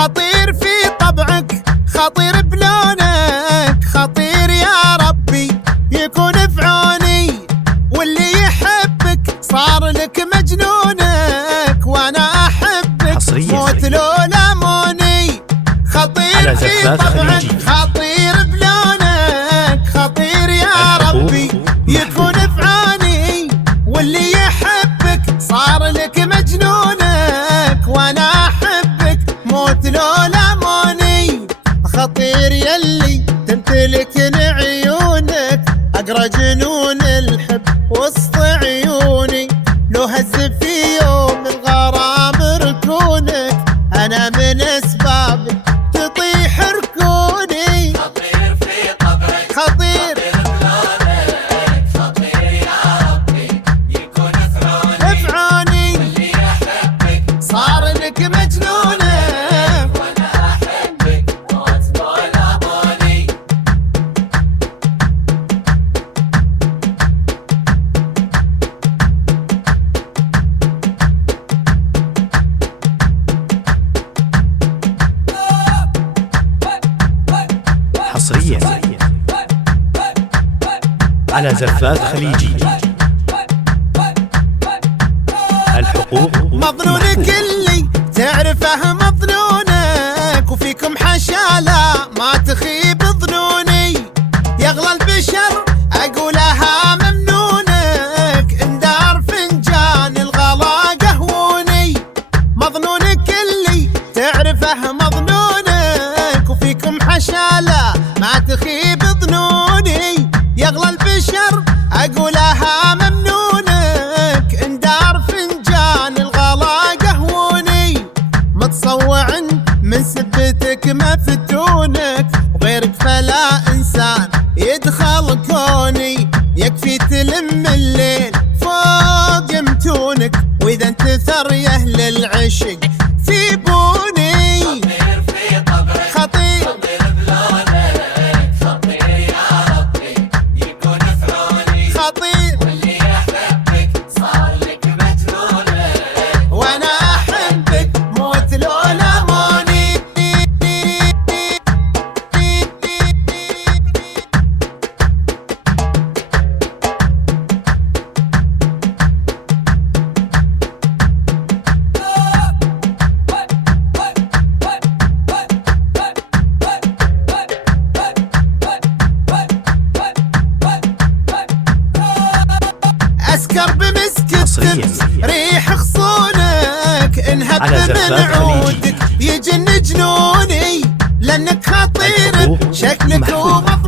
خطير في طبعك، خطير بلونك، خطير يا ربي يكون في عوني، واللي يحبك صار لك مجنونك، وانا احبك موت لو لموني. خطير في طبعك، خطير بلونك، خطير يا ربي يكون في عوني، واللي يحبك صار لك مجنونك، وانا احبك موت لو لموني. خطير يلي تمتلكن عيونك، اقرا جنون الحب وسط عيوني، لو هز في يوم الغرام ركونك، انا من اسبابك تطيح ركوني. خطير في طبعك، خطير بلونك، خطير يا ربي يكون في عوني، واللي يحبك صار لك مجنونك، وانا احبك موت لو لموني. حصريا على زفات خليجي. الحقوق مظنونك اللي تعرفه مظنونك، وفيكم حشالة ما تخيب ظنوني، يغلى البشر اقولها ممنونك، اندار فنجان الغلا قهوني. مظنونك اللي تعرفه مظنونك، وفيكم حشالة ما تخيب ظنوني، يغلى البشر اقولها ممنونك، اندار فنجان الغلا قهوني. متصوع من سبتك مفتونك، وغيرك فلا انسان يدخل كوني، يكفي تلم الليل فوق متونك، واذا انتثر يا اهل العشق في بوني. خطير في طبعك، خطير خطير بلونك، خطير يا ربي يكون في عوني، خطير واللي يحبك صار لك مجنونك، وانا احبك موت لو لموني. اسكر بمسك التمس ريح خصونك، انهب من عودك يجن جنوني، لانك خطير شكلك ومظهرك